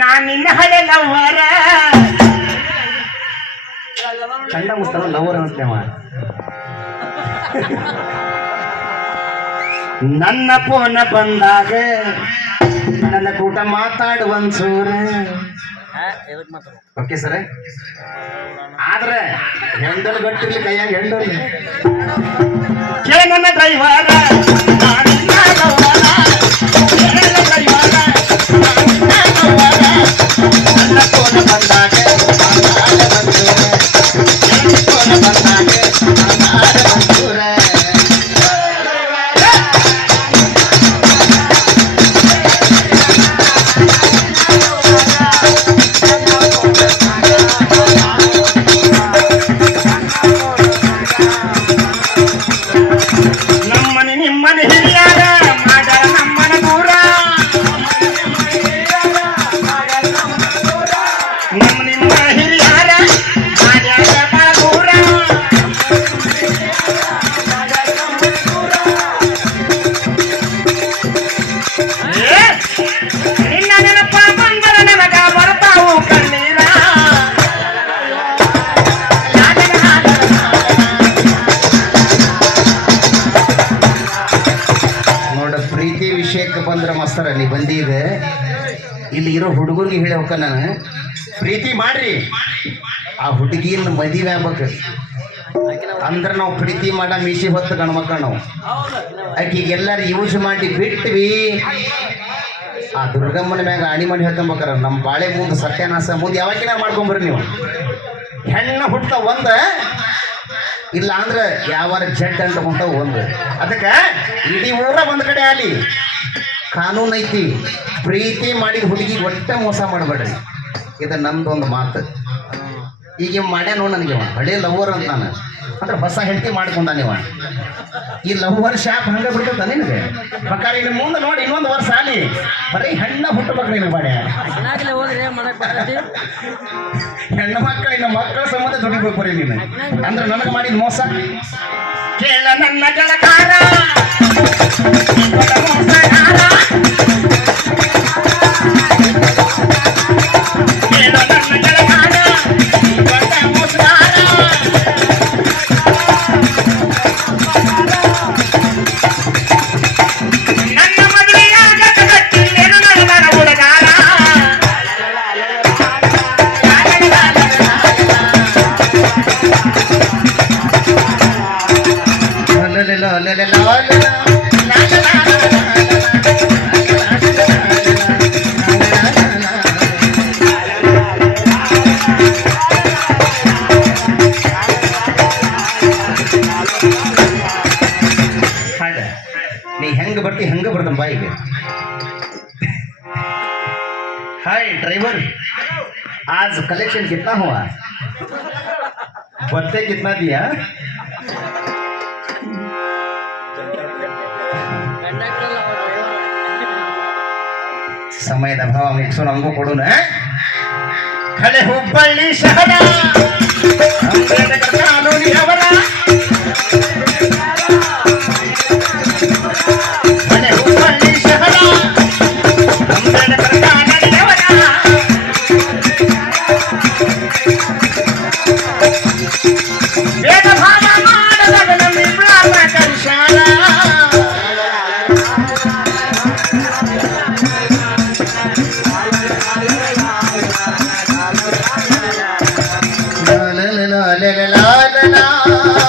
ನಾನಿನ್ನ ಹಳೆ ಲವ್ವರ ಕಂಡ ಮುಸ್ತಾರ ಲವರ್ ಅನ್ಸ್ತೇವ ನನ್ನ ಫೋನ ಬಂದಾಗ ನನ್ನ ಕೂಟ ಮಾತಾಡುವಂಚೂರ ಓಕೆ ಸರ್ ಆದ್ರೆ ಹೆಂಡಲ್ ಗಟ್ಟಿರ್ಲಿ ಕೈಯಾಗ ಹೆಂಡಲ್ ಕೇಳ ನನ್ನ ಡ್ರೈವರ ನಾನಿನ್ನ ಲವ್ವರ ಕೇಳ ಡ್ರೈವರ ನಾನಿನ್ನ ಲವ್ವರ ನನ್ನ ಫೋನ ಬಂದಾಗ ಮಾತಾಡುವಂಚೂರ ನನ್ನ ಫೋನ ಬಂದಾಗ ಮಾತಾಡುವಂಚೂರ ನಿಮ್ಮನೆ ಹಿರಿಯಾರ ಮಾಡರ ನಮ್ಮನ ದೂರ ನಿಮ್ಮ ಹಿರಿಯಾರ ಮಾಡ್ಯಾರ ಬಹಳ ದೂರ ನಿನ್ನ ನೆನಪ ಬಂದರ ನನಗ ಬರ್ತಾವು ಕಣ್ಣೀರ ಪ್ರೀತಿ ವಿಷಯಕ್ಕೆ ಬಂದ್ರೆ ಮಾಸ್ತರ ನೀ ಬಂದೀಗ ಇಲ್ಲಿ ಇರೋ ಹುಡುಗರಿಗೆ ಹೇಳಿ ಹೋಗ ನಾನು ಪ್ರೀತಿ ಮಾಡ್ರಿ ಆ ಹುಡುಗಿನ ಮದುವೆ ಆಗ್ಬೇಕು ಅಂದ್ರೆ ನಾವು ಪ್ರೀತಿ ಮಾಡ ಮೀಸಿ ಹೊತ್ತು ಗಣ್ಮಕ್ಳು ನಾವು ಆಕಿಗೆ ಎಲ್ಲರೂ ಯೂಸ್ ಮಾಡಿ ಬಿಟ್ವಿ ಆ ದುರ್ಗಮ್ಮನ ಮ್ಯಾಗ ಆಣಿ ಮಾಡಿ ಹೇಳ್ಕೊಂಬೇಕಾರ ನಮ್ಮ ಬಾಳೆ ಮುಂದೆ ಸತ್ಯನಾಶ ಮುಂದೆ ಯಾವಾಗಿನ ಮಾಡ್ಕೊಂಬರ್ರಿ ನೀವು ಹೆಣ್ಣು ಹುಟ್ಟ ಒಂದ ಇಲ್ಲ ಅಂದ್ರೆ ಯಾವಾರ ಜಡ್ ಅಂತ ಹೊಂಟವು ಒಂದು ಅದಕ್ಕೆ ಇಡೀ ಊರ ಒಂದ್ ಕಡೆ ಆಲಿ ಕಾನೂನು ಐತಿ ಪ್ರೀತಿ ಮಾಡಿದ ಹುಡುಗಿ ಒಟ್ಟೆ ಮೋಸ ಮಾಡಬೇಡ್ರಿ ಇದು ನಮ್ದೊಂದು ಮಾತು ಈಗ ಮಾಡ್ಯಾನೋ ನನಗೆ ಹಳೆ ಲವರ್ ಅಂತ ನಾನು ಅಂದ್ರೆ ಹೊಸ ಹೆಂಡತಿ ಮಾಡ್ಕೊಂಡ ನೀವ ಈ ಲವರ್ ಶಾಪ್ ಹಂಗ ಬಿಡ್ತದ ನಿನಗೆ ಪಕ್ಕಾರಿ ನಿಮ್ ಮುಂದೆ ನೋಡಿ ಇನ್ನೊಂದು ವರ್ಷ ಆಲಿ ಬರೀ ಹೆಣ್ಣ ಹುಟ್ಟಬೇಕ್ರಿ ನಿನಗೆ ಮಾಡ್ಯ ಹೆಣ್ಣು ಮಕ್ಕಳಿನ ಮಕ್ಕಳ ಸಂಬಂಧ ದುಡಿಬೇಕು ಬರೀ ನೀನು ಅಂದ್ರೆ ನನಗೆ ಮಾಡಿದ ಮೋಸ ಕೇಳ ನನ್ನ ಜಲಕಾರ ಮೋಸಗಾರ ಕೇಳ ನನ್ನ ಜಲಕಾರ ಮೋಸಗಾರ ನನ್ನ ಮದುವೆಯಾಗ ಜಗತ್ತಿಲ್ಲೇನು ನನ್ನ ಹುಡುಗಾರ ನೀ ಹೆಂಗ ಬರ್ತಿ ಹಂಗ ಬರ್ತಾನ ಬಾಯಿಗೆ हाय ड्राइवर आज कलेक्शन कितना हुआ बत्ते कितना दिया ಸಮಯದ ಅಭಾವ ಮಿಕ್ಸು ನಮಗೂ ಕೊಡೋಣ ಖಳೆ ಹುಬ್ಬಳ್ಳಿ ಶಹರ ಅಂಬೇಡ್ಕರ್ ಕಾಲೋನಿ ಅವರ ಖಳೆ ಹುಬ್ಬಳ್ಳಿ ಶಹರ ಅಂಬೇಡ್ಕರ್ ಕಾಲೋನಿ ಅವರ ಭೇದ ಭಾವ ಮಾಡದಾಗ ನಮ್ಮಿಬ್ಬರ ಕರ್ಷಾಲ la la la la la la la